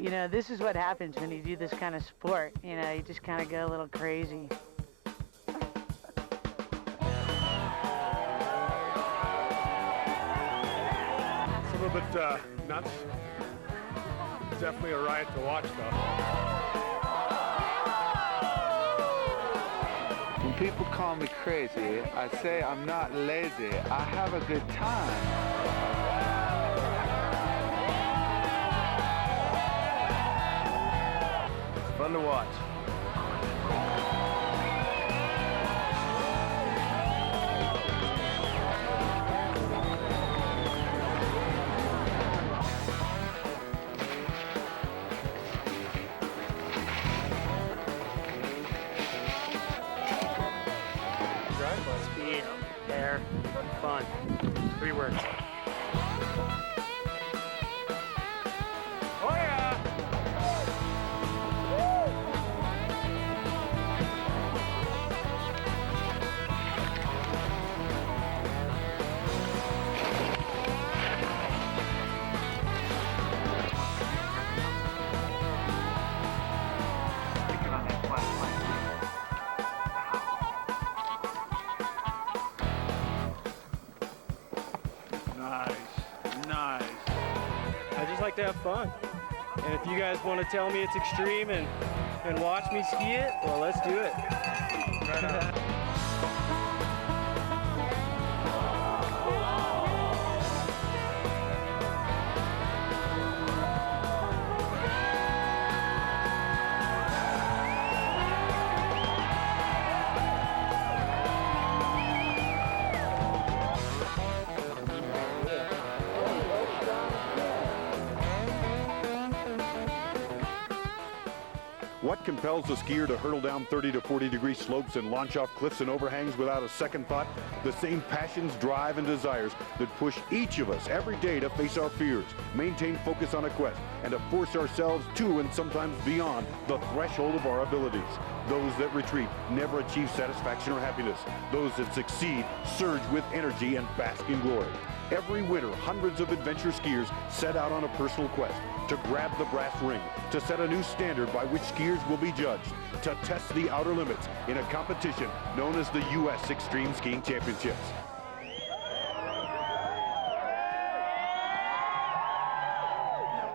You know, this is what happens when you do this kind of sport. You know, you just kind of go a little crazy. It's a little bit nuts. It's definitely a riot to watch, though. When people call me crazy, I say I'm not lazy. I have a good time. It's fun to watch. Speed, air, fun. 3 words. Oh yeah! Nice. I just like to have fun. And if you guys want to tell me it's extreme and watch me ski it, well, let's do it. Right on. What compels a skier to hurtle down 30 to 40 degree slopes and launch off cliffs and overhangs without a second thought? The same passions, drive, and desires that push each of us every day to face our fears, maintain focus on a quest, and to force ourselves to and sometimes beyond the threshold of our abilities. Those that retreat never achieve satisfaction or happiness. Those that succeed surge with energy and bask in glory. Every winter, hundreds of adventure skiers set out on a personal quest to grab the brass ring, to set a new standard by which skiers will be judged, to test the outer limits in a competition known as the U.S. Extreme Skiing Championships.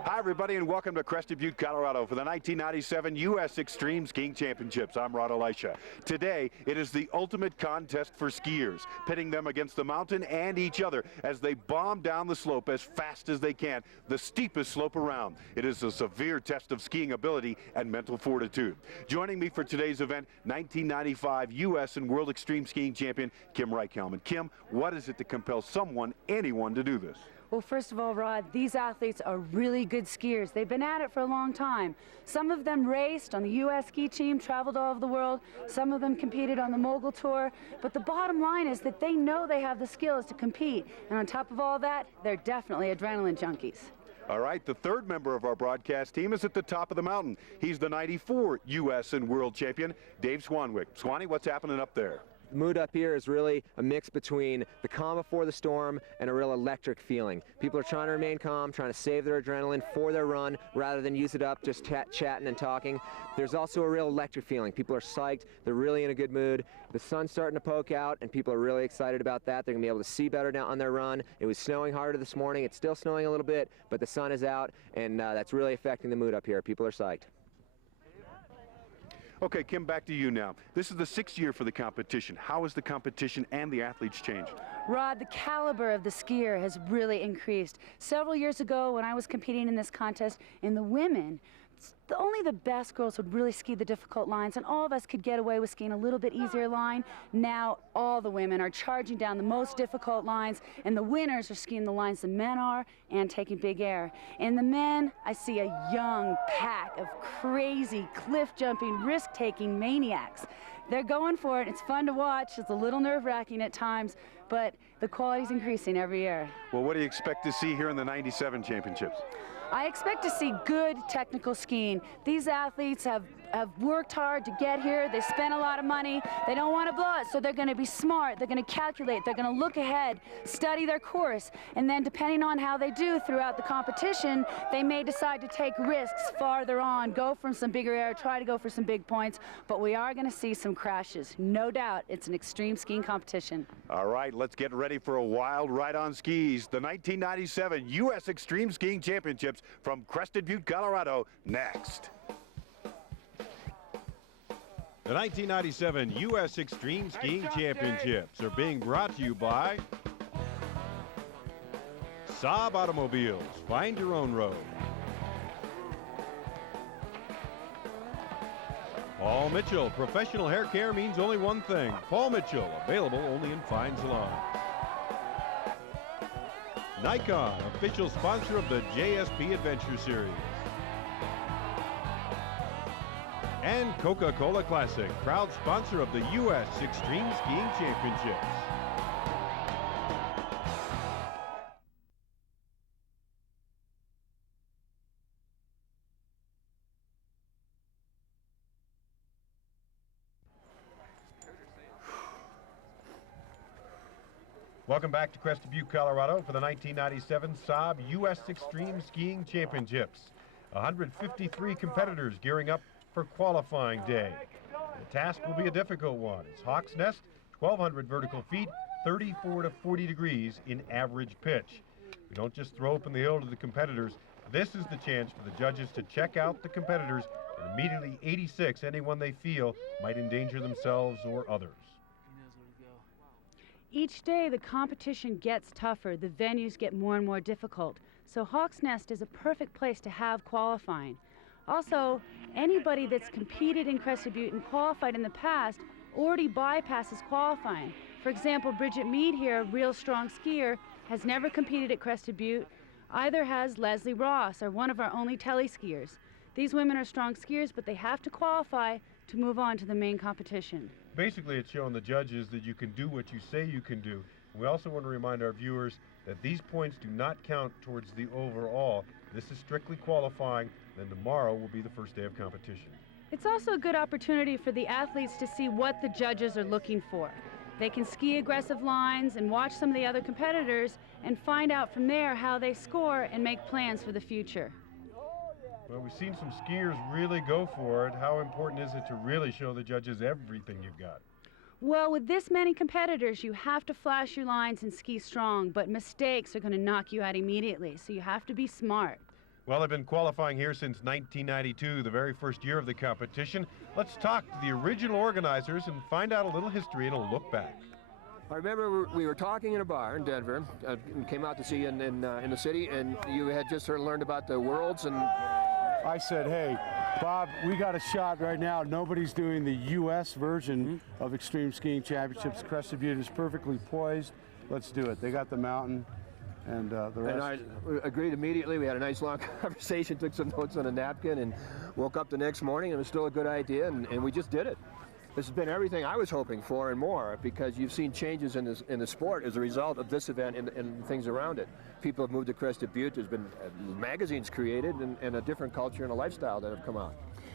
Hi everybody and welcome to Crested Butte, Colorado for the 1997 U.S. Extreme Skiing Championships. I'm Rod Elisha. Today it is the ultimate contest for skiers, pitting them against the mountain and each other as they bomb down the slope as fast as they can, the steepest slope around. It is a severe test of skiing ability and mental fortitude. Joining me for today's event, 1995 U.S. and World Extreme Skiing Champion Kim Reichhelm. And Kim, what is it that compels anyone to do this? Well, first of all, Rod, these athletes are really good skiers. They've been at it for a long time. Some of them raced on the U.S. ski team, traveled all over the world. Some of them competed on the Mogul Tour. But the bottom line is that they know they have the skills to compete. And on top of all that, they're definitely adrenaline junkies. All right, the third member of our broadcast team is at the top of the mountain. He's the 94 U.S. and World Champion, Dave Swanwick. Swanee, what's happening up there? The mood up here is really a mix between the calm before the storm and a real electric feeling. People are trying to remain calm, trying to save their adrenaline for their run rather than use it up just chatting and talking. There's also a real electric feeling. People are psyched. They're really in a good mood. The sun's starting to poke out and people are really excited about that. They're going to be able to see better now on their run. It was snowing harder this morning. It's still snowing a little bit, but the sun is out and that's really affecting the mood up here. People are psyched. Okay, Kim, back to you now. This is the 6th year for the competition. How has the competition and the athletes changed? Rod, the caliber of the skier has really increased. Several years ago when I was competing in this contest, in the women, only the best girls would really ski the difficult lines, and all of us could get away with skiing a little bit easier line. Now all the women are charging down the most difficult lines, and the winners are skiing the lines the men are and taking big air. In the men, I see a young pack of crazy, cliff-jumping, risk-taking maniacs. They're going for it. It's fun to watch. It's a little nerve-wracking at times, but the quality's increasing every year. Well, what do you expect to see here in the 97 championships? I expect to see good technical skiing. These athletes have have worked hard to get here. They spent a lot of money. They don't want to blow it, so they're going to be smart. They're going to calculate. They're going to look ahead, study their course, and then depending on how they do throughout the competition, they may decide to take risks farther on, go for some bigger air, try to go for some big points, but we are going to see some crashes. No doubt, it's an extreme skiing competition. All right, let's get ready for a wild ride on skis. The 1997 U.S. Extreme Skiing Championships from Crested Butte, Colorado, next. The 1997 U.S. Extreme Skiing Championships are being brought to you by Saab Automobiles. Find your own road. Paul Mitchell. Professional hair care means only one thing. Paul Mitchell. Available only in fine salons. Nikon. Official sponsor of the JSP Adventure Series. And Coca-Cola Classic, proud sponsor of the U.S. Extreme Skiing Championships. Welcome back to Crested Butte, Colorado for the 1997 Saab U.S. Extreme Skiing Championships. 153 competitors gearing up for qualifying day. The task will be a difficult one. It's Hawk's Nest, 1,200 vertical feet, 34 to 40 degrees in average pitch. We don't just throw open the hill to the competitors. This is the chance for the judges to check out the competitors and immediately 86 anyone they feel might endanger themselves or others. Each day the competition gets tougher, the venues get more and more difficult. So Hawk's Nest is a perfect place to have qualifying. Also, anybody that's competed in Crested Butte and qualified in the past already bypasses qualifying. For example, Bridget Mead here, a real strong skier, has never competed at Crested Butte. Either has Leslie Ross, or one of our only tele skiers. These women are strong skiers, but they have to qualify to move on to the main competition. Basically, it's showing the judges that you can do what you say you can do. We also want to remind our viewers that these points do not count towards the overall. This is strictly qualifying, then tomorrow will be the first day of competition. It's also a good opportunity for the athletes to see what the judges are looking for. They can ski aggressive lines and watch some of the other competitors and find out from there how they score and make plans for the future. Well, we've seen some skiers really go for it. How important is it to really show the judges everything you've got? Well, with this many competitors, you have to flash your lines and ski strong, but mistakes are going to knock you out immediately, so you have to be smart. Well, they've been qualifying here since 1992, the very first year of the competition. Let's talk to the original organizers and find out a little history and a look back. I remember we were talking in a bar in Denver, and came out to see you in the city, and you had just sort of learned about the Worlds, and I said, hey, Bob, we got a shot right now. Nobody's doing the U.S. version of Extreme Skiing Championships. Crested Butte is perfectly poised. Let's do it. They got the mountain, and the rest. And I agreed immediately. We had a nice long conversation, took some notes on a napkin, and woke up the next morning, and it was still a good idea, and we just did it. This has been everything I was hoping for and more, because you've seen changes in the sport as a result of this event and things around it. People have moved to Crested Butte. There's been magazines created and a different culture and a lifestyle that have come out.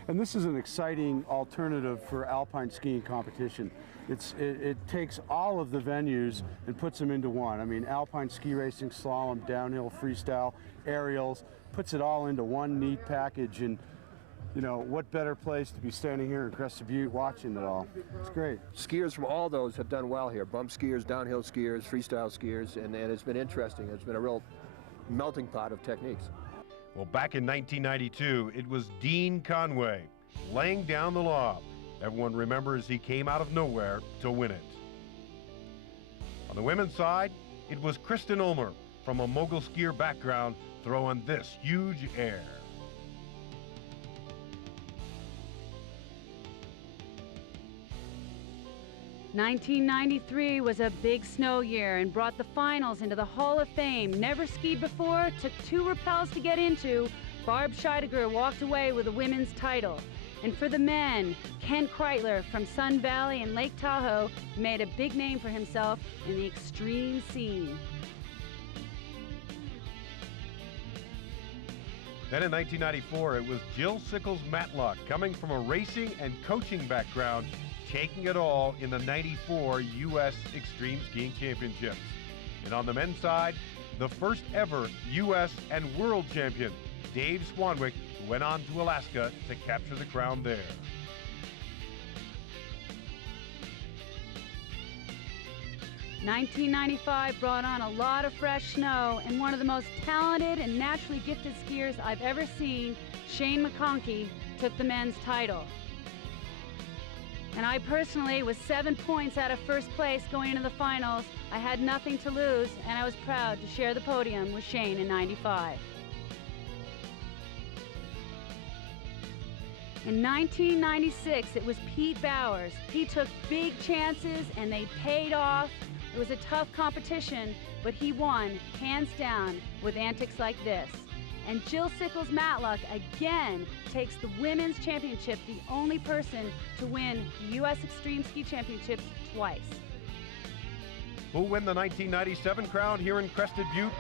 And this is an exciting alternative for alpine skiing competition. It takes all of the venues and puts them into one. I mean, alpine ski racing, slalom, downhill, freestyle, aerials, puts it all into one neat package. And you know, what better place to be standing here in Crested Butte watching it all. It's great. Skiers from all those have done well here. Bump skiers, downhill skiers, freestyle skiers, and it's been interesting. It's been a real melting pot of techniques. Well, back in 1992, it was Dean Conway laying down the law. Everyone remembers he came out of nowhere to win it. On the women's side, it was Kristen Ulmer from a mogul skier background throwing this huge air. 1993 was a big snow year and brought the finals into the Hall of Fame. Never skied before, took 2 rappels to get into. Barb Scheidegger walked away with the women's title. And for the men, Kent Kreitler from Sun Valley and Lake Tahoe made a big name for himself in the extreme scene. Then in 1994, it was Jill Sickles Matlock, coming from a racing and coaching background, taking it all in the 94 U.S. Extreme Skiing Championships. And on the men's side, the first ever U.S. and world champion, Dave Swanwick, who went on to Alaska to capture the crown there. "1995 brought on a lot of fresh snow, and one of the most talented and naturally gifted skiers I've ever seen, Shane McConkey, took the men's title. And I personally was 7 points out of first place going into the finals. I had nothing to lose, and I was proud to share the podium with Shane in '95. In 1996, it was Pete Bowers. He took big chances, and they paid off. It was a tough competition, but he won, hands down, with antics like this. And Jill Sickles Matlock again takes the women's championship, the only person to win the U.S. Extreme Ski Championships twice. Who'll win the 1997 crown here in Crested Butte?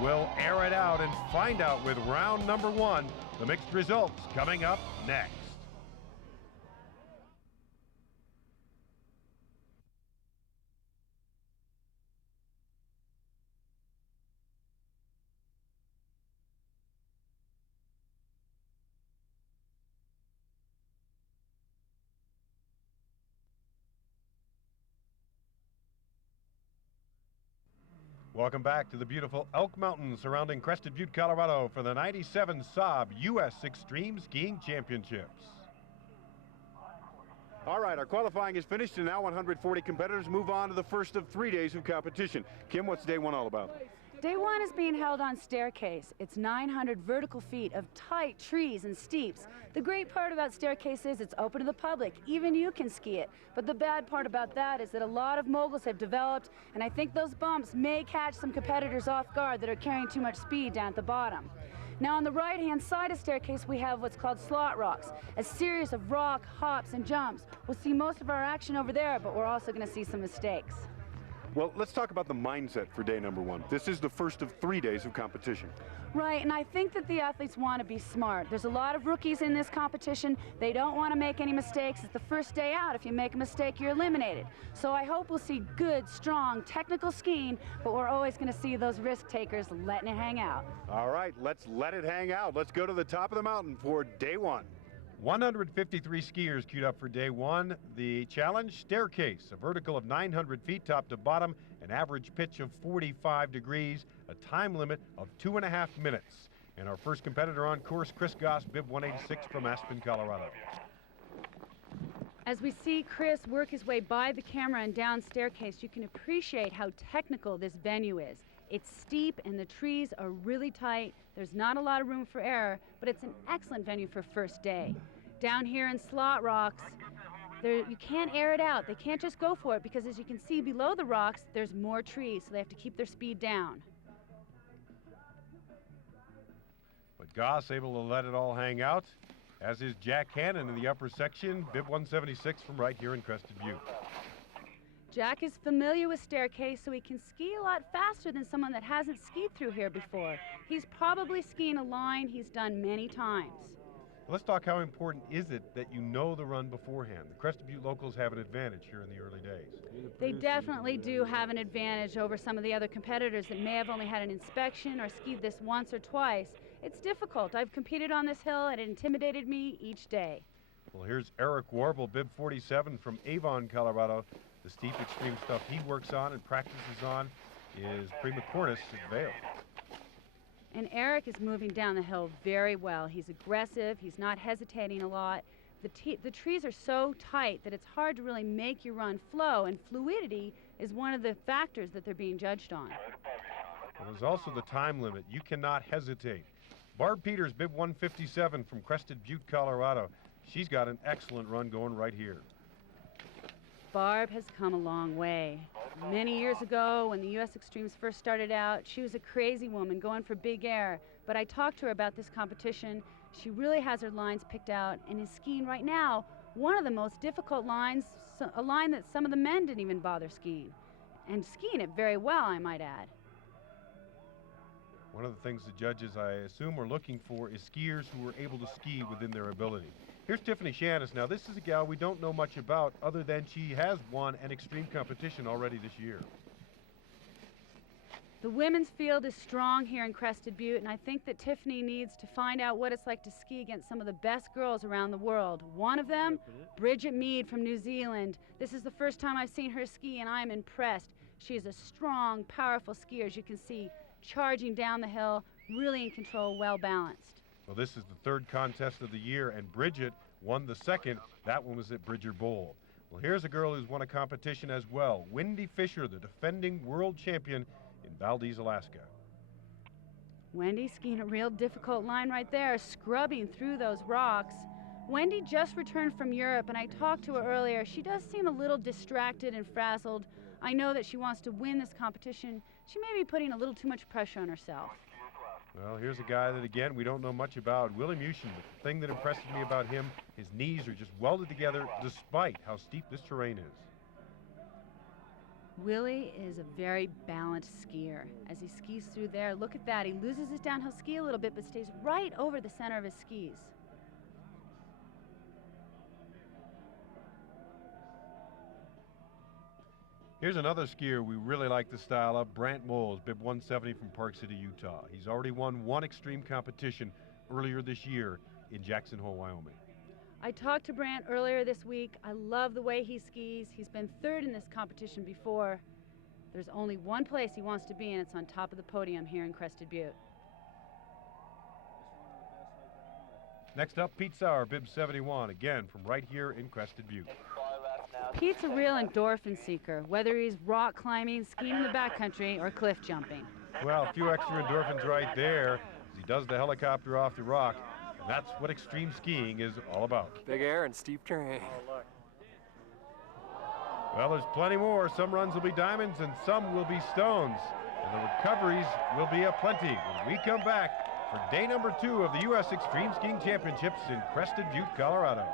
We'll air it out and find out with round number 1, the mixed results coming up next. Welcome back to the beautiful Elk Mountains surrounding Crested Butte, Colorado for the 97 Saab U.S. Extreme Skiing Championships. All right, our qualifying is finished, and now 140 competitors move on to the first of 3 days of competition. Kim, what's day 1 all about? Day 1 is being held on Staircase. It's 900 vertical feet of tight trees and steeps. The great part about Staircase is it's open to the public. Even you can ski it. But the bad part about that is that a lot of moguls have developed, and I think those bumps may catch some competitors off guard that are carrying too much speed down at the bottom. Now on the right-hand side of Staircase, we have what's called slot rocks, a series of rock, hops, and jumps. We'll see most of our action over there, but we're also going to see some mistakes. Well, let's talk about the mindset for day number 1. This is the first of 3 days of competition. Right, and I think that the athletes want to be smart. There's a lot of rookies in this competition. They don't want to make any mistakes. It's the first day out. If you make a mistake, you're eliminated. So I hope we'll see good, strong, technical skiing, but we're always going to see those risk takers letting it hang out. All right, let's let it hang out. Let's go to the top of the mountain for day 1. 153 skiers queued up for day 1. The challenge, Staircase, a vertical of 900 feet top to bottom, an average pitch of 45 degrees, a time limit of 2.5 minutes. And our first competitor on course, Chris Goss, bib 186 from Aspen, Colorado. As we see Chris work his way by the camera and down Staircase, you can appreciate how technical this venue is. It's steep and the trees are really tight. There's not a lot of room for error, but it's an excellent venue for first day. Down here in Slot Rocks, you can't air it out. They can't just go for it because as you can see below the rocks, there's more trees, so they have to keep their speed down. But Goss able to let it all hang out, as is Jack Hannon in the upper section, bib 176 from right here in Crested Butte. Jack is familiar with Staircase, so he can ski a lot faster than someone that hasn't skied through here before. He's probably skiing a line he's done many times. Let's talk how important is it that you know the run beforehand. The Crested Butte locals have an advantage here in the early days. They definitely do have an advantage over some of the other competitors that may have only had an inspection or skied this once or twice. It's difficult. I've competed on this hill and it intimidated me each day. Well, here's Eric Warble, bib 47 from Avon, Colorado. The steep extreme stuff he works on and practices on is prima cornice at Vail. And Eric is moving down the hill very well. He's aggressive. He's not hesitating a lot. The trees are so tight that it's hard to really make your run flow, and fluidity is one of the factors that they're being judged on. Well, there's also the time limit. You cannot hesitate. Barb Peters, bib 157 from Crested Butte, Colorado. She's got an excellent run going right here. Barb has come a long way. Many years ago, when the U.S. Extremes first started out, she was a crazy woman going for big air. But I talked to her about this competition. She really has her lines picked out and is skiing right now one of the most difficult lines, a line that some of the men didn't even bother skiing. And skiing it very well, I might add. One of the things the judges, I assume, are looking for is skiers who are able to ski within their ability. Here's Tiffany Shannis. Now, this is a gal we don't know much about other than she has won an extreme competition already this year. The women's field is strong here in Crested Butte, and I think that Tiffany needs to find out what it's like to ski against some of the best girls around the world. One of them, Bridget Mead from New Zealand. This is the first time I've seen her ski, and I'm impressed. She is a strong, powerful skier, as you can see, charging down the hill, really in control, well balanced. Well, this is the third contest of the year, and Bridget won the second. That one was at Bridger Bowl. Well, here's a girl who's won a competition as well. Wendy Fisher, the defending world champion in Valdez, Alaska. Wendy skiing a real difficult line right there, scrubbing through those rocks. Wendy just returned from Europe, and I talked to her earlier. She does seem a little distracted and frazzled. I know that she wants to win this competition. She may be putting a little too much pressure on herself. Well, here's a guy that, again, we don't know much about, Willie Mushin. The thing that impresses me about him, his knees are just welded together despite how steep this terrain is. Willie is a very balanced skier. As he skis through there, look at that. He loses his downhill ski a little bit, but stays right over the center of his skis. Here's another skier we really like the style of, Brant Moles, bib 170 from Park City, Utah. He's already won one extreme competition earlier this year in Jackson Hole, Wyoming. I talked to Brant earlier this week. I love the way he skis. He's been third in this competition before. There's only one place he wants to be, and it's on top of the podium here in Crested Butte. Next up, Pete Sauer, bib 71, again from right here in Crested Butte. Pete's a real endorphin seeker, whether he's rock climbing, skiing in the backcountry, or cliff jumping. Well, a few extra endorphins right there as he does the helicopter off the rock. And that's what extreme skiing is all about. Big air and steep terrain. Well, there's plenty more. Some runs will be diamonds and some will be stones. And the recoveries will be aplenty when we come back for day number 2 of the U.S. Extreme Skiing Championships in Crested Butte, Colorado.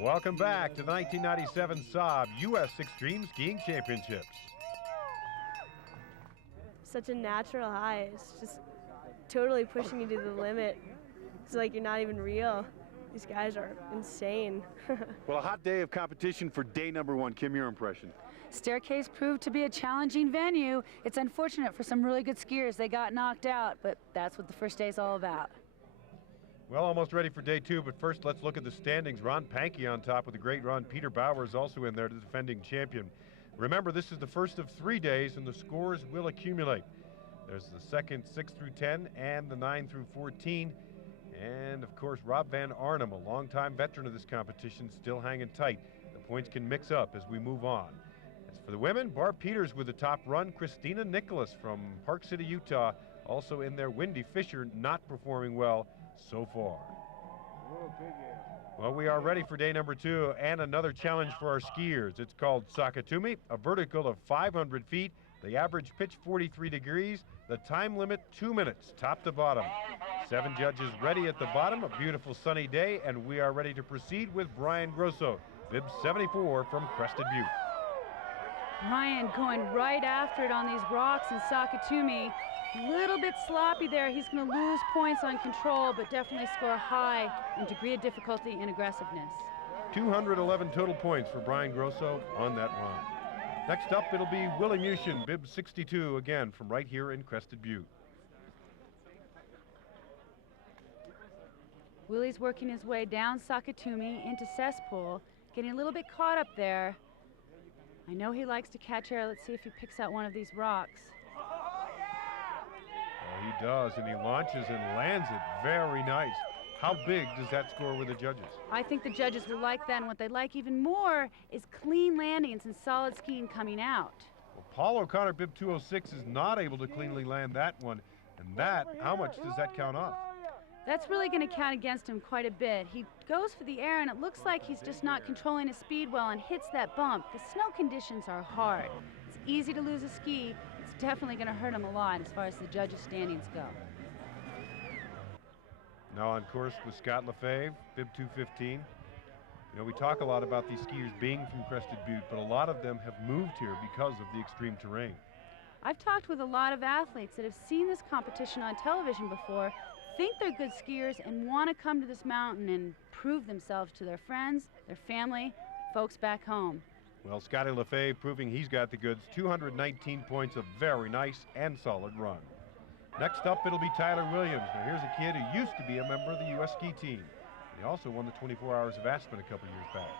Welcome back to the 1997 Saab U.S. Extreme Skiing Championships. Such a natural high. It's just totally pushing you to the limit. It's like you're not even real. These guys are insane. Well, a hot day of competition for day number 1. Kim, your impression? Staircase proved to be a challenging venue. It's unfortunate for some really good skiers. They got knocked out, but that's what the first day is all about. Well, almost ready for day 2, but first let's look at the standings. Ron Pankey on top with a great run. Peter Bauer is also in there, the defending champion. Remember, this is the first of 3 days, and the scores will accumulate. There's the second 6 through 10 and the 9 through 14. And, of course, Rob Van Arnhem, a longtime veteran of this competition, still hanging tight. The points can mix up as we move on. As for the women, Barb Peters with the top run. Christina Nicholas from Park City, Utah, Also in there, Wendy Fisher not performing well so far. Well, we are ready for day number 2 and another challenge for our skiers. It's called Santucci, a vertical of 500 feet. The average pitch 43 degrees. The time limit 2 minutes, top to bottom. 7 judges ready at the bottom. A beautiful sunny day, and we are ready to proceed with Brian Grosso, bib 74 from Crested Butte. Brian going right after it on these rocks in Santucci. A little bit sloppy there. He's going to lose points on control, but definitely score high in degree of difficulty and aggressiveness. 211 total points for Brian Grosso on that run. Next up, it'll be Willie Mushin, bib 62, again from right here in Crested Butte. Willie's working his way down Santucci into cesspool, getting a little bit caught up there. I know he likes to catch air. Let's see if he picks out one of these rocks. Well, he does, and he launches and lands it very nice. How big does that score with the judges? I think the judges will like that, and what they like even more is clean landings and solid skiing coming out. Well, Paul O'Connor, bib 206, is not able to cleanly land that one. And that, how much does that count off? That's really going to count against him quite a bit. He goes for the air, and it looks like he's just not controlling his speed well and hits that bump. The snow conditions are hard. It's easy to lose a ski. It's definitely going to hurt him a lot as far as the judges' standings go. Now on course with Scott Lefebvre, bib 215. You know, we talk a lot about these skiers being from Crested Butte, but a lot of them have moved here because of the extreme terrain. I've talked with a lot of athletes that have seen this competition on television before, think they're good skiers, and want to come to this mountain and prove themselves to their friends, their family, folks back home. Well, Scotty Lefebvre proving he's got the goods. 219 points, a very nice and solid run. Next up, it'll be Tyler Williams. Now, here's a kid who used to be a member of the U.S. ski team. He also won the 24 Hours of Aspen a couple years back.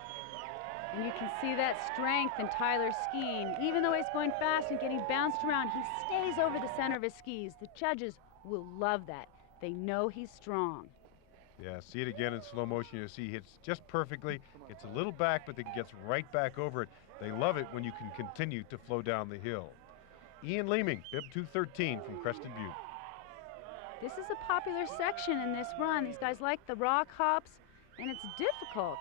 And you can see that strength in Tyler's skiing. Even though he's going fast and getting bounced around, he stays over the center of his skis. The judges will love that. They know he's strong. Yeah, see it again in slow motion. You see he hits just perfectly, gets a little back, but then gets right back over it. They love it when you can continue to flow down the hill. Ian Leeming, bib 213 from Crested Butte. This is a popular section in this run. These guys like the rock hops, and it's difficult.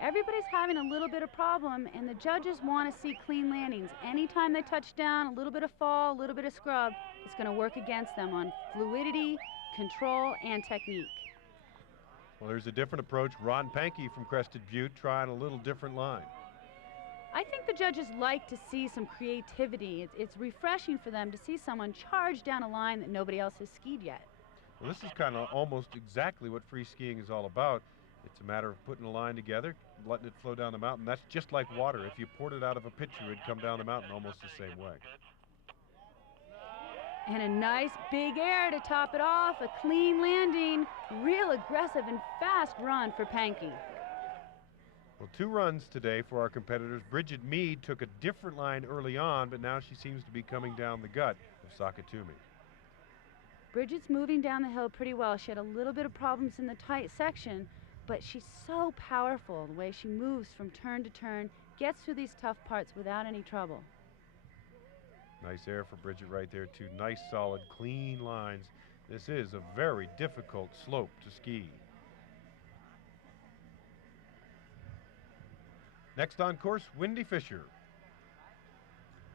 Everybody's having a little bit of problem, and the judges want to see clean landings. Anytime they touch down, a little bit of fall, a little bit of scrub, it's going to work against them on fluidity, control, and technique. Well, there's a different approach. Ron Pankey from Crested Butte trying a little different line. I think the judges like to see some creativity. It's refreshing for them to see someone charge down a line that nobody else has skied yet. Well, this is kind of almost exactly what free skiing is all about. It's a matter of putting a line together, letting it flow down the mountain. That's just like water. If you poured it out of a pitcher, it'd come down the mountain almost the same way. And a nice big air to top it off, a clean landing, real aggressive and fast run for Pankey. Well, 2 runs today for our competitors. Bridget Mead took a different line early on, but now she seems to be coming down the gut of Santucci. Bridget's moving down the hill pretty well. She had a little bit of problems in the tight section, but she's so powerful the way she moves from turn to turn, gets through these tough parts without any trouble. Nice air for Bridget right there, too. Nice, solid, clean lines. This is a very difficult slope to ski. Next on course, Wendy Fisher.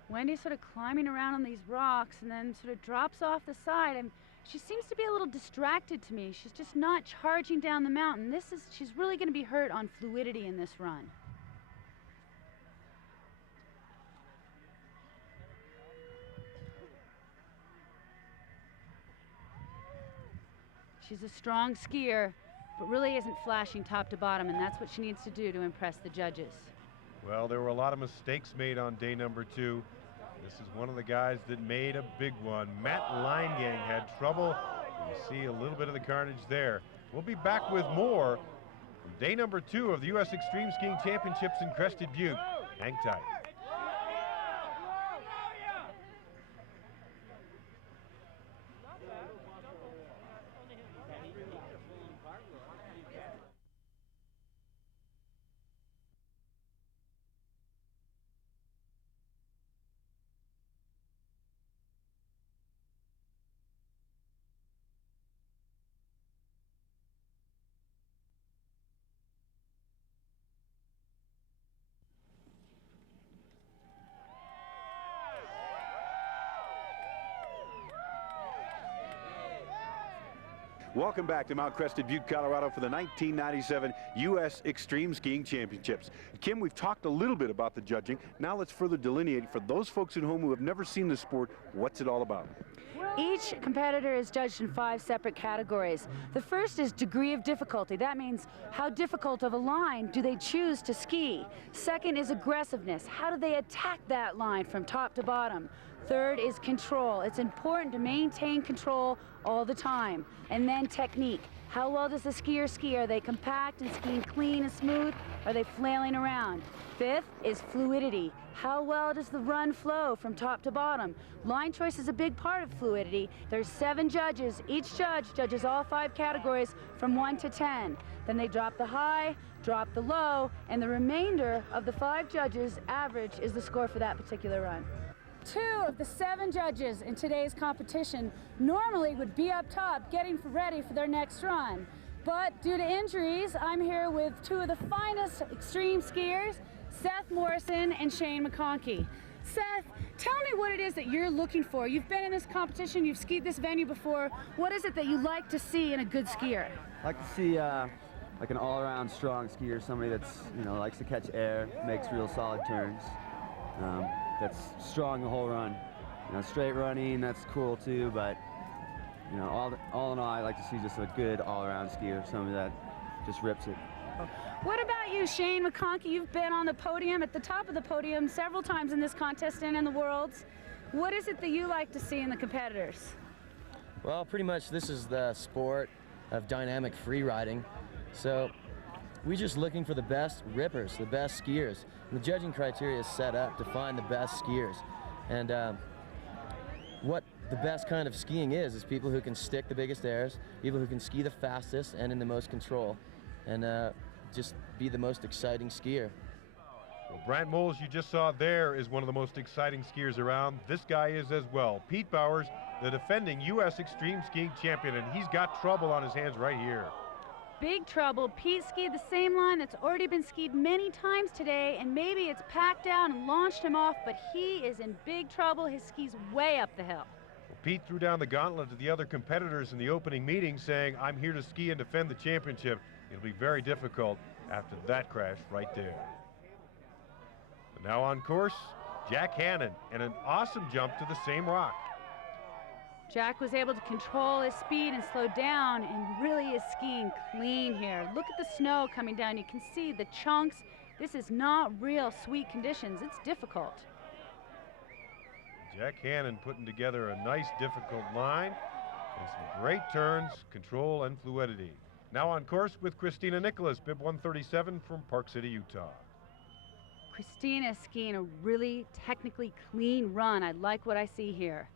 Wendy's sort of climbing around on these rocks and then sort of drops off the side. And she seems to be a little distracted to me. She's just not charging down the mountain. She's really going to be hurt on fluidity in this run. She's a strong skier, but really isn't flashing top to bottom, and that's what she needs to do to impress the judges. Well, there were a lot of mistakes made on day number 2. This is one of the guys that made a big one. Matt Leingang had trouble. You see a little bit of the carnage there. We'll be back with more from day number 2 of the U.S. Extreme Skiing Championships in Crested Butte. Hang tight. Welcome back to Mount Crested Butte, Colorado for the 1997 U.S. Extreme Skiing Championships. Kim, we've talked a little bit about the judging. Now let's further delineate for those folks at home who have never seen the sport, what's it all about? Each competitor is judged in 5 separate categories. The first is degree of difficulty. That means how difficult of a line do they choose to ski. Second is aggressiveness. How do they attack that line from top to bottom? Third is control. It's important to maintain control all the time. And then technique. How well does the skier ski? Are they compact and skiing clean and smooth? Are they flailing around? Fifth is fluidity. How well does the run flow from top to bottom? Line choice is a big part of fluidity. There's 7 judges. Each judge judges all 5 categories from 1 to 10. Then they drop the high, drop the low, and the remainder of the 5 judges average is the score for that particular run. 2 of the 7 judges in today's competition normally would be up top getting ready for their next run. But due to injuries, I'm here with 2 of the finest extreme skiers, Seth Morrison and Shane McConkey. Seth, tell me what it is that you're looking for. You've been in this competition, you've skied this venue before. What is it that you like to see in a good skier? I like to see like an all-around strong skier, somebody that's, likes to catch air, makes real solid turns, that's strong the whole run. Straight running, that's cool too, but all in all, I like to see just a good all-around skier, somebody that just rips it. What about you, Shane McConkey? You've been on the podium, at the top of the podium, several times in this contest and in the Worlds. What is it that you like to see in the competitors? Well, pretty much this is the sport of dynamic free riding. So we're just looking for the best rippers, the best skiers. And the judging criteria is set up to find the best skiers. And what the best kind of skiing is people who can stick the biggest airs, people who can ski the fastest and in the most control, and just be the most exciting skier. Well, Brant Moles, you just saw there, is one of the most exciting skiers around. This guy is as well. Pete Bowers, the defending U.S. Extreme Skiing Champion, and he's got trouble on his hands right here. Big trouble. Pete skied the same line that's already been skied many times today, and maybe it's packed down and launched him off, but he is in big trouble. His ski's way up the hill. Well, Pete threw down the gauntlet to the other competitors in the opening meeting, saying, I'm here to ski and defend the championship. It'll be very difficult after that crash right there. But now on course, Jack Hannon, and an awesome jump to the same rock. Jack was able to control his speed and slow down and really is skiing clean here. Look at the snow coming down. You can see the chunks. This is not real sweet conditions. It's difficult. Jack Hannon putting together a nice difficult line and some great turns, control, and fluidity. Now on course with Christina Nicholas, bib 137 from Park City, Utah. Christina is skiing a really technically clean run. I like what I see here.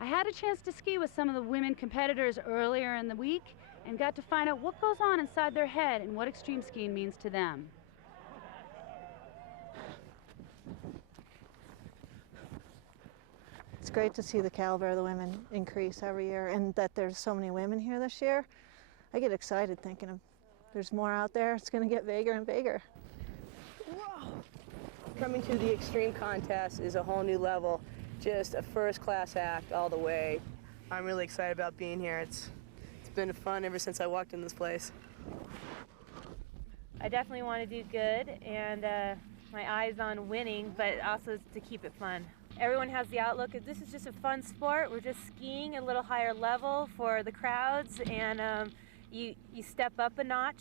I had a chance to ski with some of the women competitors earlier in the week and got to find out what goes on inside their head and what extreme skiing means to them. It's great to see the caliber of the women increase every year, and that there's so many women here this year. I get excited thinking of there's more out there. It's going to get bigger and bigger. Whoa. Coming to the extreme contest is a whole new level. Just a first-class act all the way. I'm really excited about being here. It's been fun ever since I walked in this place. I definitely want to do good, and my eyes on winning, but also to keep it fun. Everyone has the outlook of this is just a fun sport. We're just skiing a little higher level for the crowds, and you step up a notch.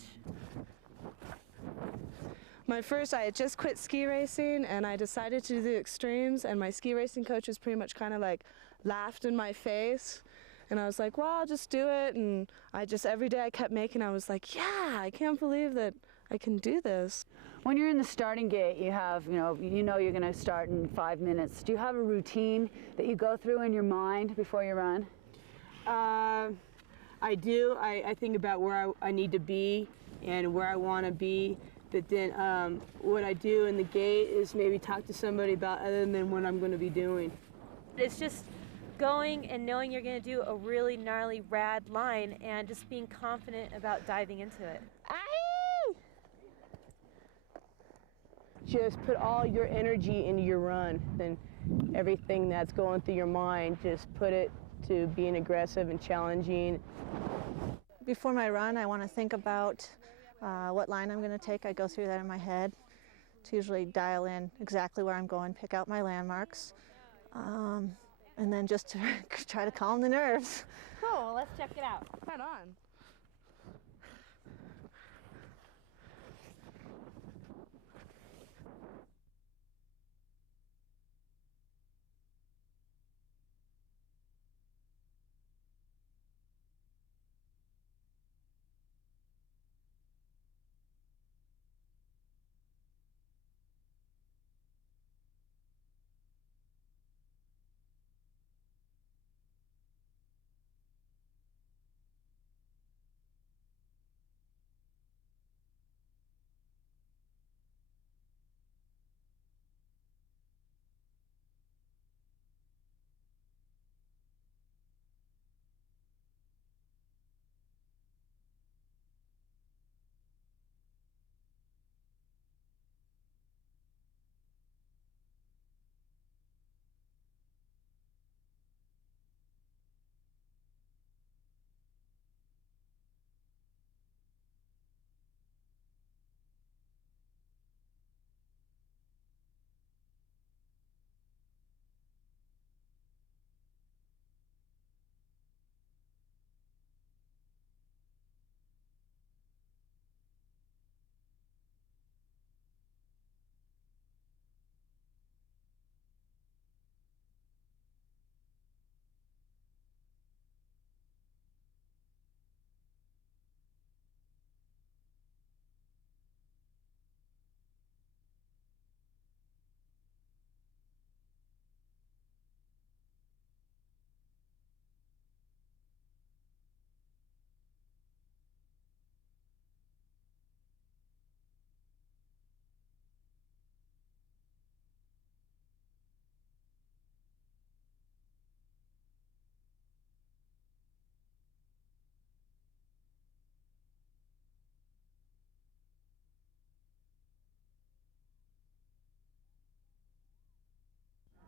I had just quit ski racing and I decided to do the extremes, and my ski racing coach was pretty much kind of like laughed in my face, and I was like, well, I'll just do it. And every day I kept making, I was like, yeah, I can't believe that I can do this. When you're in the starting gate, you have, you know you're going to start in 5 minutes. Do you have a routine that you go through in your mind before you run? I do. I think about where I need to be and where I want to be. But then what I do in the gate is maybe talk to somebody about other than what I'm going to be doing. It's just going and knowing you're going to do a really gnarly, rad line and just being confident about diving into it. Just put all your energy into your run, and everything that's going through your mind, just put it to being aggressive and challenging. Before my run, I want to think about what line I'm going to take. I go through that in my head to usually dial in exactly where I'm going, pick out my landmarks, and then just to try to calm the nerves. Cool, well, let's check it out. Right on.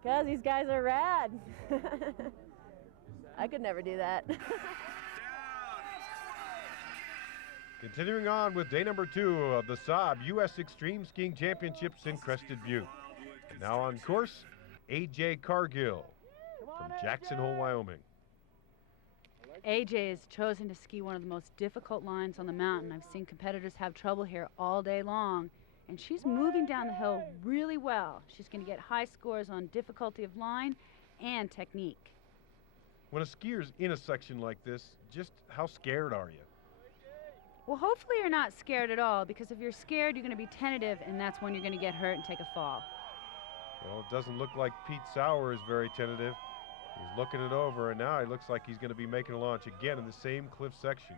Because these guys are rad. I could never do that. Continuing on with day number 2 of the Saab U.S. Extreme Skiing Championships in Crested Butte. Now on course, A.J. Cargill from Jackson Hole, Wyoming. AJ has chosen to ski one of the most difficult lines on the mountain. I've seen competitors have trouble here all day long, and she's moving down the hill really well. She's going to get high scores on difficulty of line and technique. When a skier's in a section like this, just how scared are you? Well, hopefully you're not scared at all, because if you're scared, you're going to be tentative, and that's when you're going to get hurt and take a fall. Well, it doesn't look like Pete Sauer is very tentative. He's looking it over, and now he looks like he's going to be making a launch again in the same cliff section.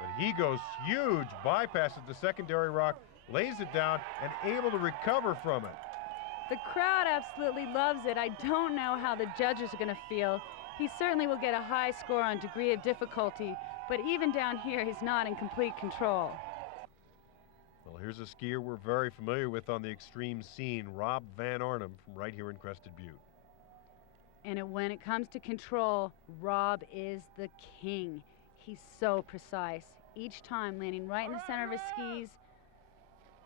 But he goes huge, bypasses the secondary rock, lays it down, and able to recover from it. The crowd absolutely loves it. I don't know how the judges are going to feel. He certainly will get a high score on degree of difficulty, but even down here, he's not in complete control. Well, here's a skier we're very familiar with on the extreme scene, Rob Van Arnhem from right here in Crested Butte. And when it comes to control, Rob is the king. He's so precise, each time landing right in the center of his skis.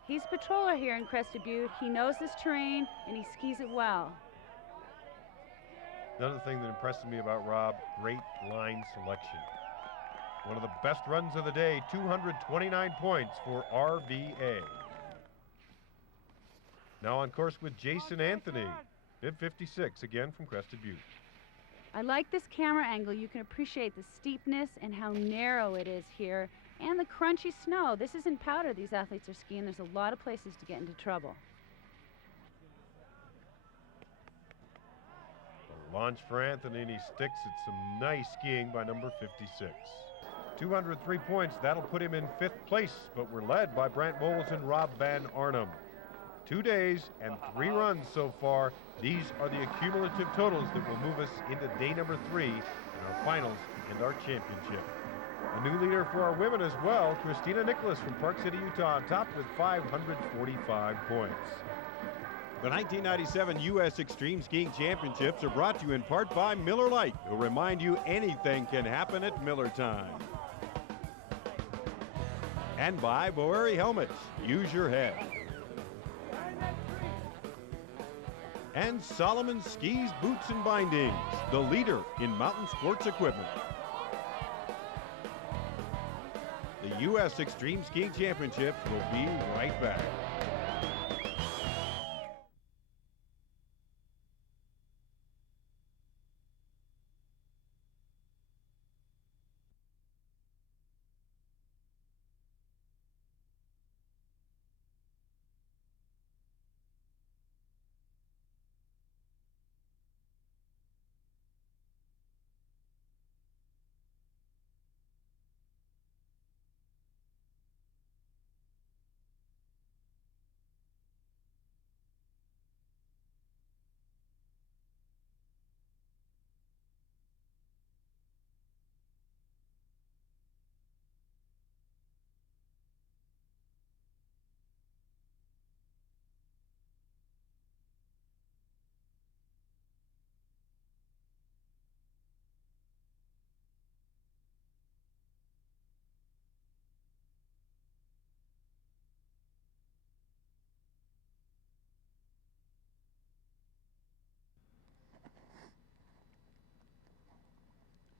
He's a patroller here in Crested Butte. He knows this terrain, and he skis it well. Another thing that impresses me about Rob, great line selection. One of the best runs of the day, 229 points for RVA. Now on course with Jason Anthony, bib 56, again from Crested Butte. I like this camera angle. You can appreciate the steepness and how narrow it is here, and the crunchy snow. This isn't powder these athletes are skiing. There's a lot of places to get into trouble. A launch for Anthony, and he sticks at some nice skiing by number 56. 203 points, that'll put him in 5th place, but we're led by Brant Moles and Rob Van Arnhem. 2 days and 3 runs so far. These are the accumulative totals that will move us into day number 3 in our finals and our championship. A new leader for our women as well, Christina Nicholas from Park City, Utah, on top with 545 points. The 1997 U.S. Extreme Skiing Championships are brought to you in part by Miller Lite, who remind you anything can happen at Miller time. And by Boeri Helmets, use your head. And Solomon Skis, Boots and Bindings, the leader in mountain sports equipment. The U.S. Extreme Skiing Championships will be right back.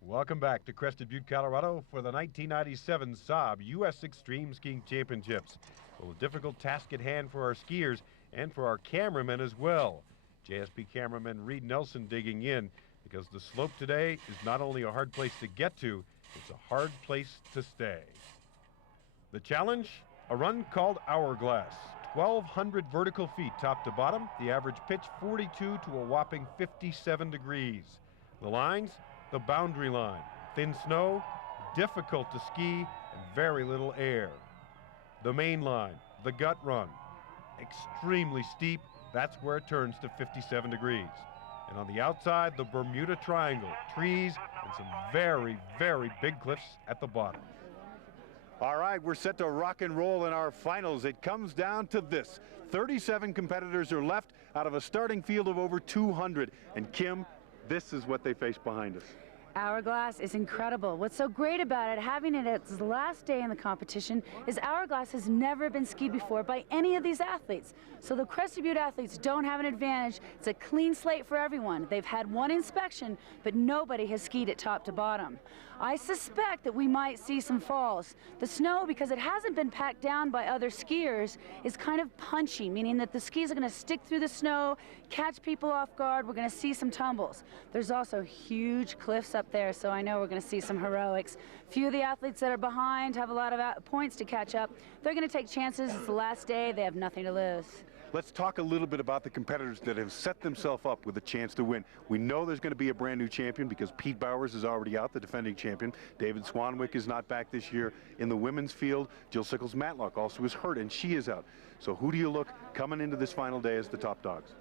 Welcome back to Crested Butte, Colorado for the 1997 Saab U.S. Extreme Skiing Championships. Well, a difficult task at hand for our skiers and for our cameramen as well. JSP cameraman Reed Nelson digging in because the slope today is not only a hard place to get to, it's a hard place to stay. The challenge? A run called Hourglass. 1,200 vertical feet top to bottom. The average pitch 42 to a whopping 57 degrees. The lines? The boundary line. Thin snow, difficult to ski, and very little air. The main line, the gut run. Extremely steep, that's where it turns to 57 degrees. And on the outside, the Bermuda Triangle, trees, and some very, very big cliffs at the bottom. All right, we're set to rock and roll in our finals. It comes down to this. 37 competitors are left out of a starting field of over 200. And Kim, this is what they face behind us. Hourglass is incredible. What's so great about it, having it its last day in the competition, is Hourglass has never been skied before by any of these athletes. So the Crested Butte athletes don't have an advantage. It's a clean slate for everyone. They've had one inspection, but nobody has skied it top to bottom. I suspect that we might see some falls. The snow, because it hasn't been packed down by other skiers, is kind of punchy, meaning that the skis are going to stick through the snow, catch people off guard. We're going to see some tumbles. There's also huge cliffs up there, so I know we're going to see some heroics. Few of the athletes that are behind have a lot of points to catch up. They're going to take chances. It's the last day. They have nothing to lose. Let's talk a little bit about the competitors that have set themselves up with a chance to win. We know there's going to be a brand new champion because Pete Bowers is already out, the defending champion. David Swanwick is not back this year. In the women's field, Jill Sickles-Matlock also is hurt, and she is out. So who do you look coming into this final day as the top dogs?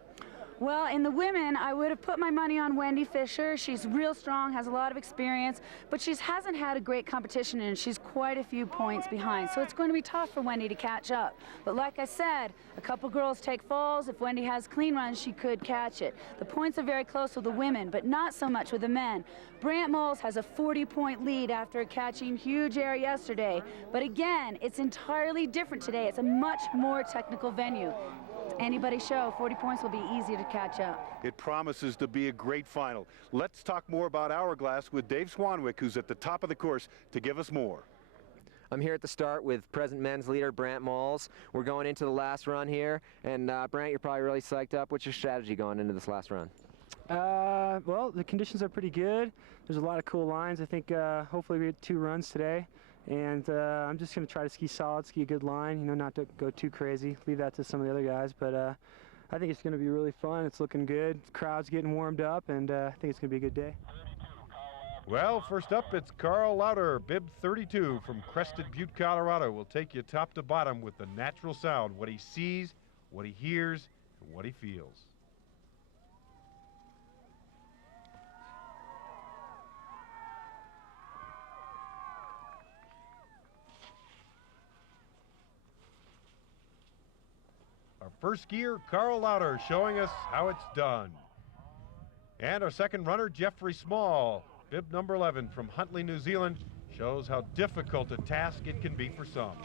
Well, in the women, I would have put my money on Wendy Fisher. She's real strong, has a lot of experience, but she hasn't had a great competition, and she's quite a few points behind. So it's going to be tough for Wendy to catch up. But like I said, a couple girls take falls. If Wendy has clean runs, she could catch it. The points are very close with the women, but not so much with the men. Brant Moles has a 40-point lead after catching huge air yesterday. But again, it's entirely different today. It's a much more technical venue. Anybody show, 40 points will be easy to catch up. It promises to be a great final. Let's talk more about Hourglass with Dave Swanwick, who's at the top of the course, to give us more. I'm here at the start with present men's leader, Brant Moles. We're going into the last run here, and Brant, you're probably really psyched up. What's your strategy going into this last run? Well, the conditions are pretty good. There's a lot of cool lines. I think hopefully we get 2 runs today. And I'm just going to try to ski solid, ski a good line, you know, not to go too crazy. Leave that to some of the other guys. But I think it's going to be really fun. It's looking good. The crowd's getting warmed up, and I think it's going to be a good day. Well, first up, it's Carl Lauder, bib 32 from Crested Butte, Colorado. Will take you top to bottom with the natural sound, what he sees, what he hears, and what he feels. Our first skier, Carl Lauder, showing us how it's done. And our second runner, Jeffrey Small, bib number 11 from Huntly, New Zealand, shows how difficult a task it can be for some.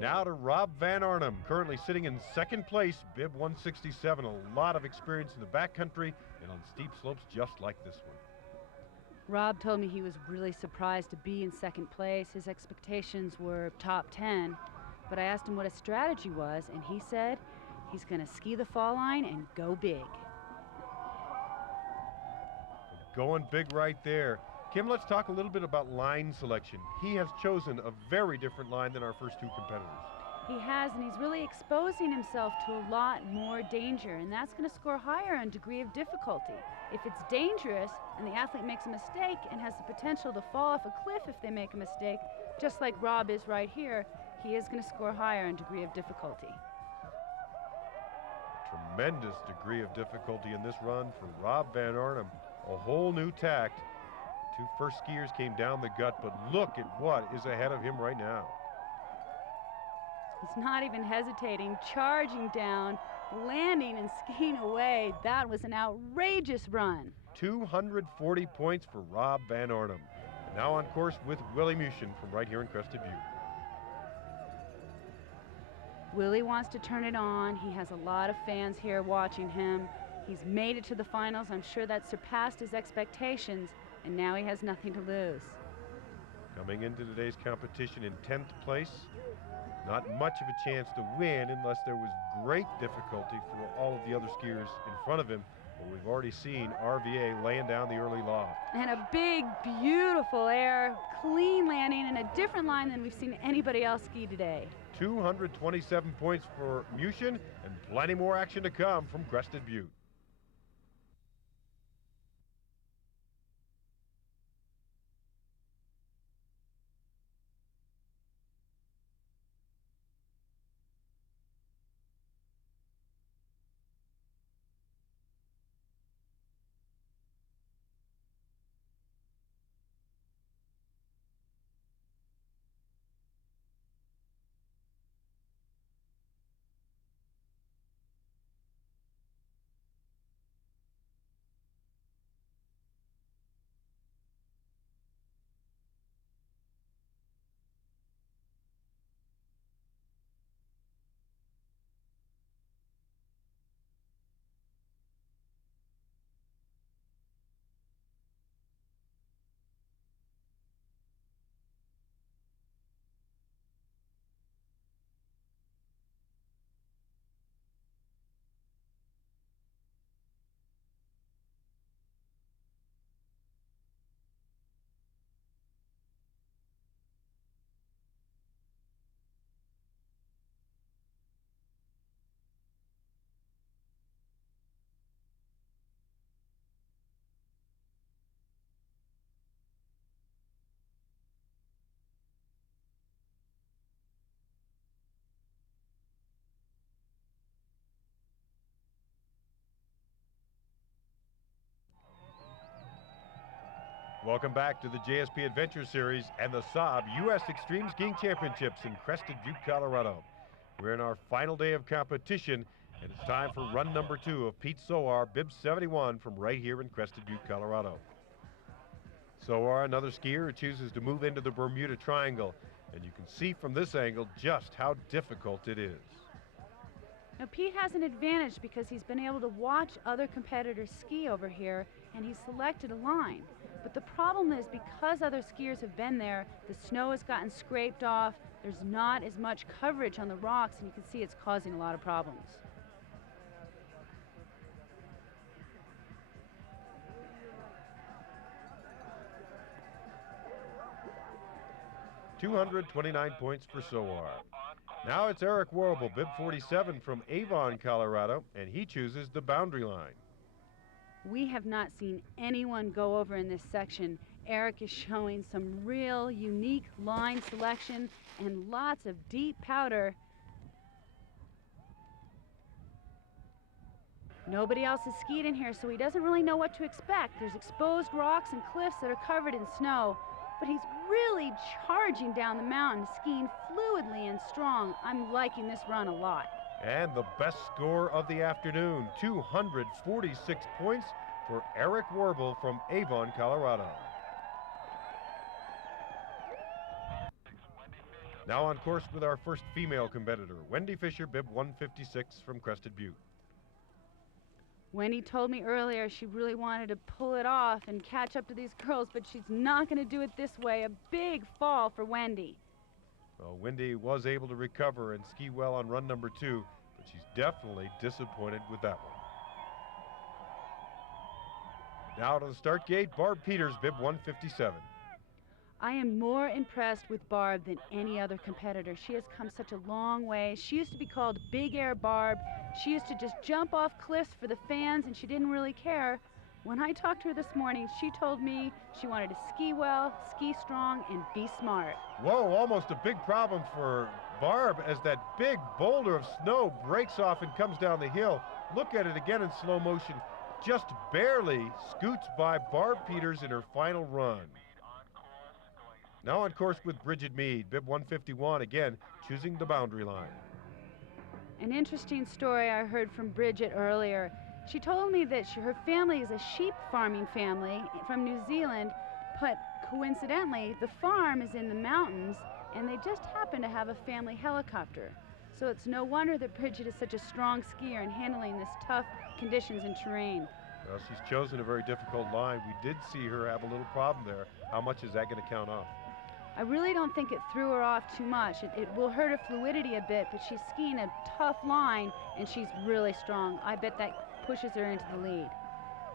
Now to Rob Van Arnhem, currently sitting in second place, bib 167. A lot of experience in the backcountry and on steep slopes just like this one. Rob told me he was really surprised to be in second place. His expectations were top 10, but I asked him what his strategy was, and he said he's going to ski the fall line and go big. Going big right there. Kim, let's talk a little bit about line selection. He has chosen a very different line than our first two competitors. He has, and he's really exposing himself to a lot more danger, and that's going to score higher on degree of difficulty. If it's dangerous and the athlete makes a mistake and has the potential to fall off a cliff if they make a mistake, just like Rob is right here, he is going to score higher on degree of difficulty. Tremendous degree of difficulty in this run for Rob Van Arnhem. A whole new tact. Two first skiers came down the gut, but look at what is ahead of him right now. He's not even hesitating, charging down, landing and skiing away. That was an outrageous run. 240 points for Rob Van Arnhem. And now on course with Willie Mushin from right here in Crested Butte. Willie wants to turn it on. He has a lot of fans here watching him. He's made it to the finals. I'm sure that surpassed his expectations, and now he has nothing to lose. Coming into today's competition in 10th place, not much of a chance to win unless there was great difficulty for all of the other skiers in front of him. But we've already seen RVA laying down the early loft. And a big, beautiful air, clean landing, and a different line than we've seen anybody else ski today. 227 points for Mushin, and plenty more action to come from Crested Butte. Welcome back to the JSP Adventure Series and the Saab U.S. Extreme Skiing Championships in Crested Butte, Colorado. We're in our final day of competition, and it's time for run number 2 of Pete Soar, bib 71 from right here in Crested Butte, Colorado. Soar, another skier who chooses to move into the Bermuda Triangle, and you can see from this angle just how difficult it is. Now, Pete has an advantage because he's been able to watch other competitors ski over here, and he's selected a line. But the problem is, because other skiers have been there, the snow has gotten scraped off, there's not as much coverage on the rocks, and you can see it's causing a lot of problems. $229 points for Soar. Now it's Eric Warble, bib 47 from Avon, Colorado, and he chooses the boundary line. We have not seen anyone go over in this section. Eric is showing some real unique line selection and lots of deep powder. Nobody else has skied in here, so he doesn't really know what to expect. There's exposed rocks and cliffs that are covered in snow, but he's really charging down the mountain, skiing fluidly and strong. I'm liking this run a lot. And the best score of the afternoon, 246 points for Eric Warble from Avon, Colorado. Now on course with our first female competitor, Wendy Fisher, bib 156 from Crested Butte. Wendy told me earlier she really wanted to pull it off and catch up to these girls, but she's not going to do it this way. A big fall for Wendy. Well, Wendy was able to recover and ski well on run number 2, but she's definitely disappointed with that one. Now to the start gate, Barb Peters, bib 157. I am more impressed with Barb than any other competitor. She has come such a long way. She used to be called Big Air Barb. She used to just jump off cliffs for the fans, and she didn't really care. When I talked to her this morning, she told me she wanted to ski well, ski strong, and be smart. Whoa, almost a big problem for Barb as that big boulder of snow breaks off and comes down the hill. Look at it again in slow motion. Just barely scoots by Barb Peters in her final run. Now on course with Bridget Mead, bib 151, again choosing the boundary line. An interesting story I heard from Bridget earlier. She told me that her family is a sheep farming family from New Zealand, but coincidentally, the farm is in the mountains, and they just happen to have a family helicopter. So it's no wonder that Bridget is such a strong skier in handling this tough conditions and terrain. Well, she's chosen a very difficult line. We did see her have a little problem there. How much is that going to count off? I really don't think it threw her off too much. It will hurt her fluidity a bit, but she's skiing a tough line, and she's really strong. I bet that pushes her into the lead.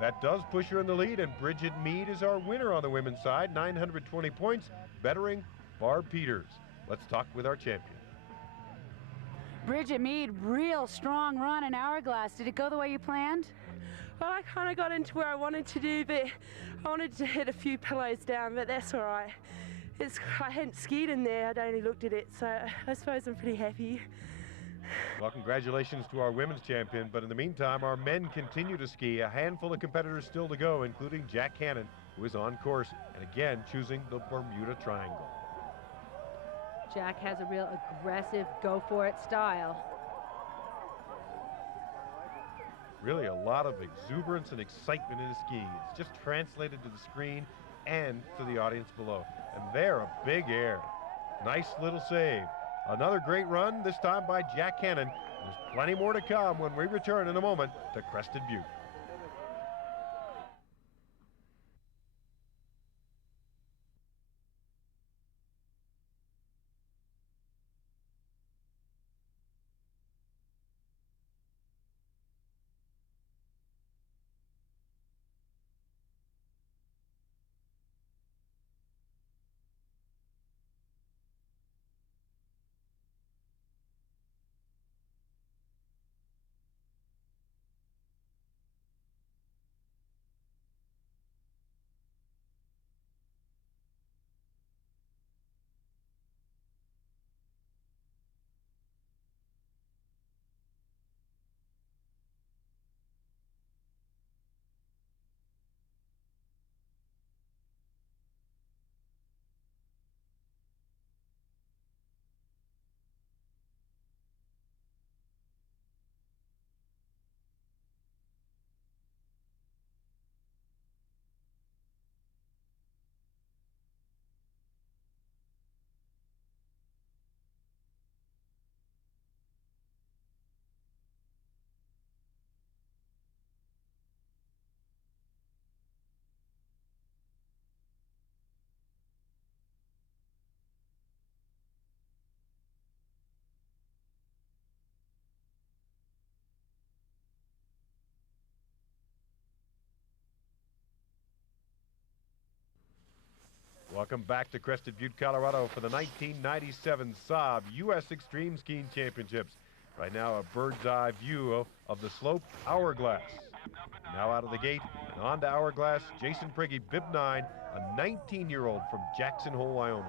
That does push her in the lead, and Bridget Mead is our winner on the women's side, 920 points, bettering Barb Peters. Let's talk with our champion. Bridget Mead, real strong run in Hourglass. Did it go the way you planned? Well, I kind of got into where I wanted to do, but I wanted to hit a few pillows down, but that's all right. I hadn't skied in there, I'd only looked at it, so I suppose I'm pretty happy. Well, congratulations to our women's champion, but in the meantime, our men continue to ski. A handful of competitors still to go, including Jack Cannon, who is on course, and again, choosing the Bermuda Triangle. Jack has a real aggressive, go-for-it style. Really a lot of exuberance and excitement in his skiing. It's just translated to the screen and to the audience below. And there, a big air. Nice little save. Another great run, this time by Jack Cannon. There's plenty more to come when we return in a moment to Crested Butte. Welcome back to Crested Butte, Colorado for the 1997 Saab U.S. Extreme Skiing Championships. Right now, a bird's eye view of the sloped Hourglass. Now out of the gate and on to Hourglass, Jason Prigge, bib 9, a 19-year-old from Jackson Hole, Wyoming.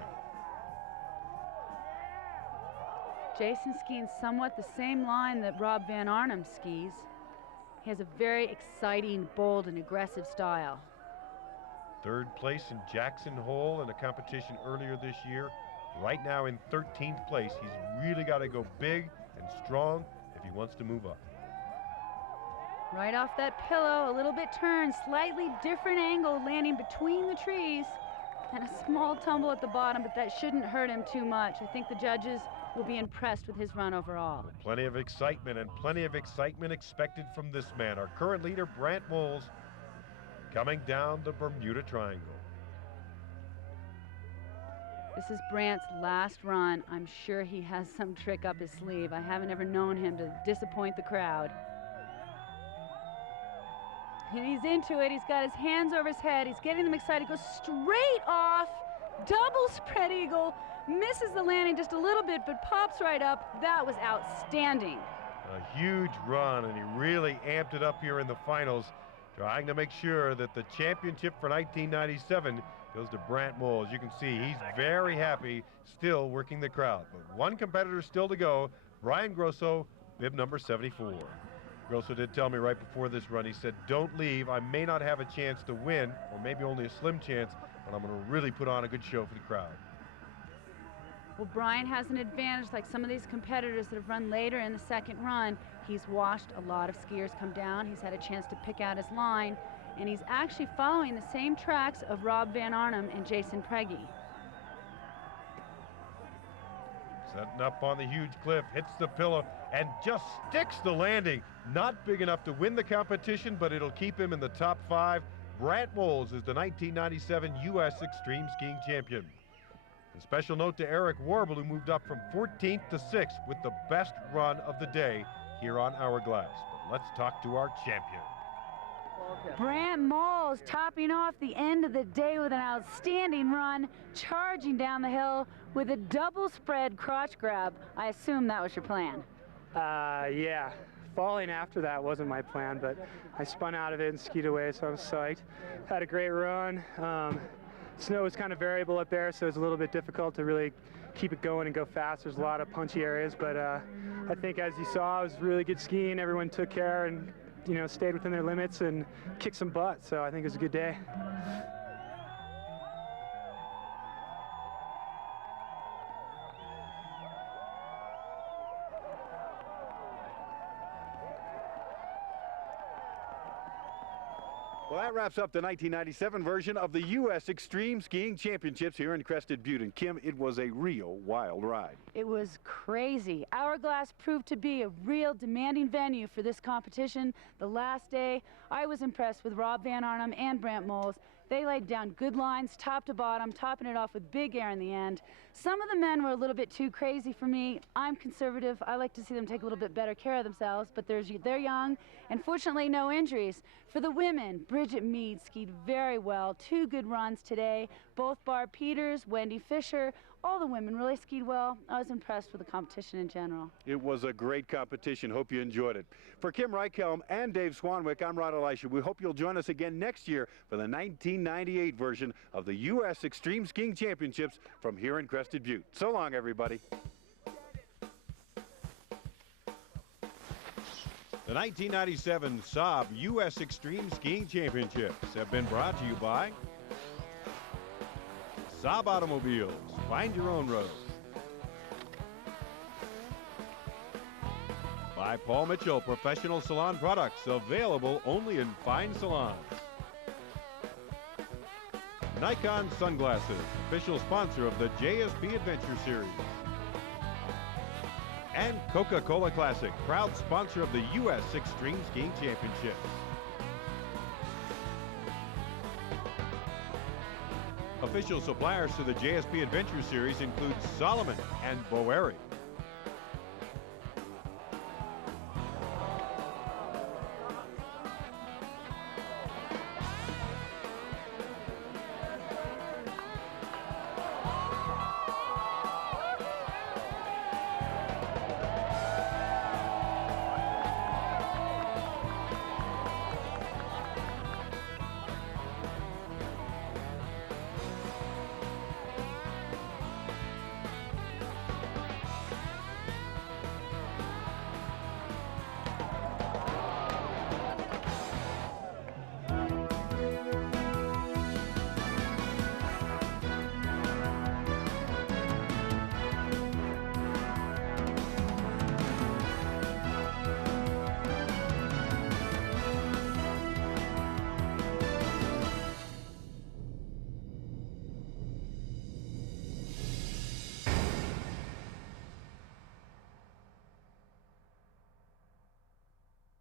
Jason skiing somewhat the same line that Rob Van Arnhem skis. He has a very exciting, bold, and aggressive style. Third place in Jackson Hole in a competition earlier this year. Right now in 13th place. He's really got to go big and strong if he wants to move up. Right off that pillow, a little bit turn, slightly different angle, landing between the trees, and a small tumble at the bottom, but that shouldn't hurt him too much. I think the judges will be impressed with his run overall. Plenty of excitement, and plenty of excitement expected from this man. Our current leader, Brant Moles, coming down the Bermuda Triangle. This is Brant's last run. I'm sure he has some trick up his sleeve. I haven't ever known him to disappoint the crowd. And he's into it. He's got his hands over his head. He's getting them excited. Goes straight off. Double spread eagle. Misses the landing just a little bit, but pops right up. That was outstanding. A huge run, and he really amped it up here in the finals, trying to make sure that the championship for 1997 goes to Brant Moles. You can see he's very happy, still working the crowd. But one competitor still to go, Brian Grosso, bib number 74. Grosso did tell me right before this run, he said, don't leave. I may not have a chance to win, or maybe only a slim chance, but I'm going to really put on a good show for the crowd. Well, Brian has an advantage, like some of these competitors that have run later in the second run. He's watched a lot of skiers come down. He's had a chance to pick out his line, and he's actually following the same tracks of Rob Van Arnhem and Jason Prigge. Setting up on the huge cliff, hits the pillow, and just sticks the landing. Not big enough to win the competition, but it'll keep him in the top 5. Brant Moles is the 1997 U.S. Extreme Skiing Champion. A special note to Eric Warble, who moved up from 14th to 6th with the best run of the day here on Hourglass. But let's talk to our champion. Brant Moles topping off the end of the day with an outstanding run, charging down the hill with a double spread crotch grab. I assume that was your plan. Yeah. Falling after that wasn't my plan, but I spun out of it and skied away, so I'm psyched. Had a great run. Snow was kind of variable up there, so it's a little bit difficult to really keep it going and go fast. There's a lot of punchy areas, but I think, as you saw, it was really good skiing. Everyone took care and, you know, stayed within their limits and kicked some butt, so I think it was a good day. Well, that wraps up the 1997 version of the U.S. Extreme Skiing Championships here in Crested Butte. And Kim, it was a real wild ride. It was crazy. Hourglass proved to be a real demanding venue for this competition. The last day, I was impressed with Rob Van Arnhem and Brant Moles. They laid down good lines, top to bottom, topping it off with big air in the end. Some of the men were a little bit too crazy for me. I'm conservative. I like to see them take a little bit better care of themselves, but they're young, and fortunately no injuries. For the women, Bridget Mead skied very well. 2 good runs today. Both Barb Peters, Wendy Fisher, all the women really skied well. I was impressed with the competition in general. It was a great competition. Hope you enjoyed it. For Kim Reichhelm and Dave Swanwick, I'm Rod Elisha. We hope you'll join us again next year for the 1998 version of the U.S. Extreme Skiing Championships from here in Crested Butte. So long, everybody. The 1997 Saab U.S. Extreme Skiing Championships have been brought to you by Saab Automobiles. Find your own road. By Paul Mitchell Professional Salon Products, available only in fine salons. Nikon Sunglasses, official sponsor of the JSP Adventure Series. And Coca-Cola Classic, proud sponsor of the U.S. Extreme Skiing Championships. Official suppliers to the JSP Adventure Series include Solomon and Boeri.